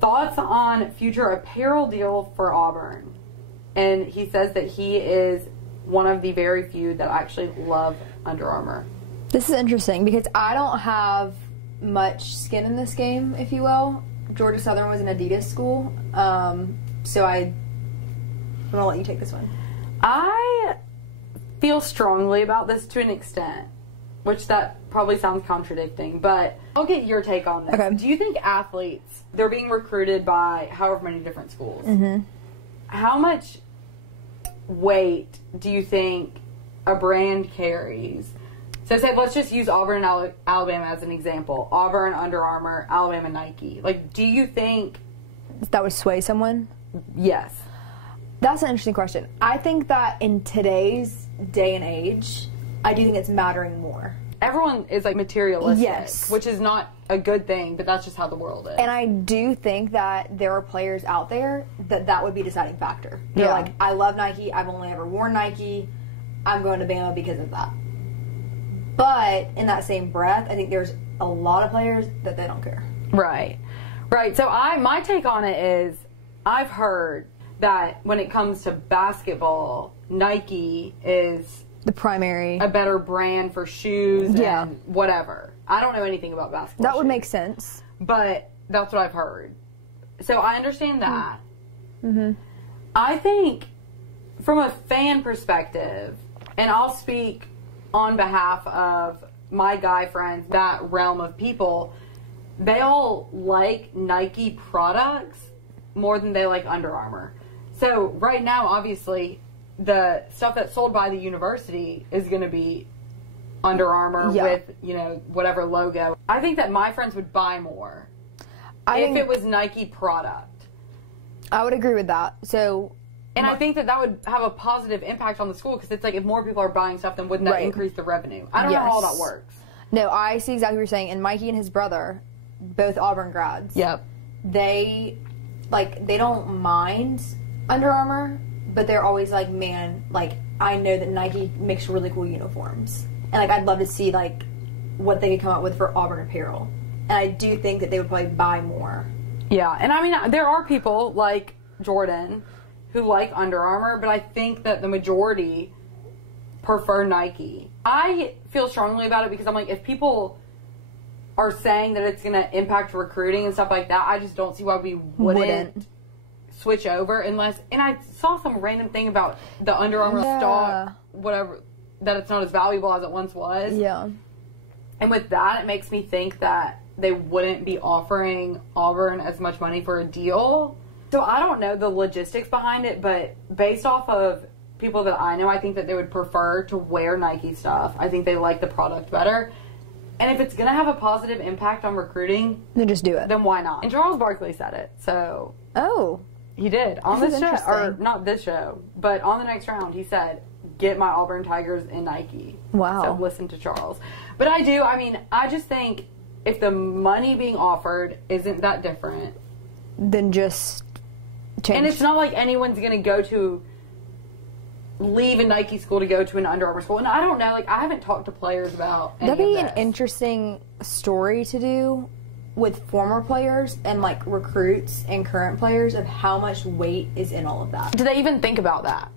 thoughts on future apparel deal for Auburn. And he says that he is one of the very few that actually love Under Armour. This is interesting because I don't have much skin in this game, if you will. Georgia Southern was an Adidas school, so I'm going to let you take this one. I feel strongly about this to an extent, which that probably sounds contradicting, but I'll get your take on this. Okay. Do you think athletes, they're being recruited by however many different schools, how much weight do you think a brand carries? So say, let's just use Auburn and Alabama as an example. Auburn, Under Armour, Alabama, Nike. Like, do you think that would sway someone? Yes. That's an interesting question. I think that in today's day and age, I do think it's mattering more. Everyone is like materialistic, yes, which is not a good thing, but that's just how the world is. And I do think that there are players out there that would be a deciding factor. They're like, I love Nike, I've only ever worn Nike, I'm going to Bama because of that. But in that same breath, I think there's a lot of players that they don't care. Right. Right. So my take on it is, I've heard that when it comes to basketball, Nike is the primary, a better brand for shoes and whatever. I don't know anything about basketball. That would make sense. But that's what I've heard. So I understand that. I think from a fan perspective, and I'll speak on behalf of my guy friends, that realm of people, they all like Nike products more than they like Under Armour. So right now, obviously, the stuff that's sold by the university is going to be Under Armour with, you know, whatever logo. I think that my friends would buy more if it was Nike product. I would agree with that. So, and I think that would have a positive impact on the school because it's like if more people are buying stuff, then wouldn't that increase the revenue? I don't know how all that works. No, I see exactly what you're saying. And Mikey and his brother, both Auburn grads. Yep. They don't mind Under Armour, but they're always like, man, like, I know that Nike makes really cool uniforms. And, like, I'd love to see, like, what they could come up with for Auburn apparel. And I do think that they would probably buy more. Yeah, and I mean, there are people like Jordan who like Under Armour, but I think that the majority prefer Nike. I feel strongly about it because I'm like, if people are saying that it's going to impact recruiting and stuff like that, I just don't see why we wouldn't switch over unless, and I saw some random thing about the Under Armour stock, whatever, that it's not as valuable as it once was. Yeah. And with that, it makes me think that they wouldn't be offering Auburn as much money for a deal. So I don't know the logistics behind it, but based off of people that I know, I think that they would prefer to wear Nike stuff. I think they like the product better. And if it's going to have a positive impact on recruiting, then just do it. Then why not? And Charles Barkley said it, so... Oh. He did. On this show, or not this show, but on the next round, he said, get my Auburn Tigers in Nike. Wow. So listen to Charles. But I just think if the money being offered isn't that different, then just change. And it's not like anyone's going to leave a Nike school to go to an Under Armour school. And I don't know, like, I haven't talked to players about any That'd be of this. an interesting story to do with former players and, like, recruits and current players of how much weight is in all of that. Do they even think about that?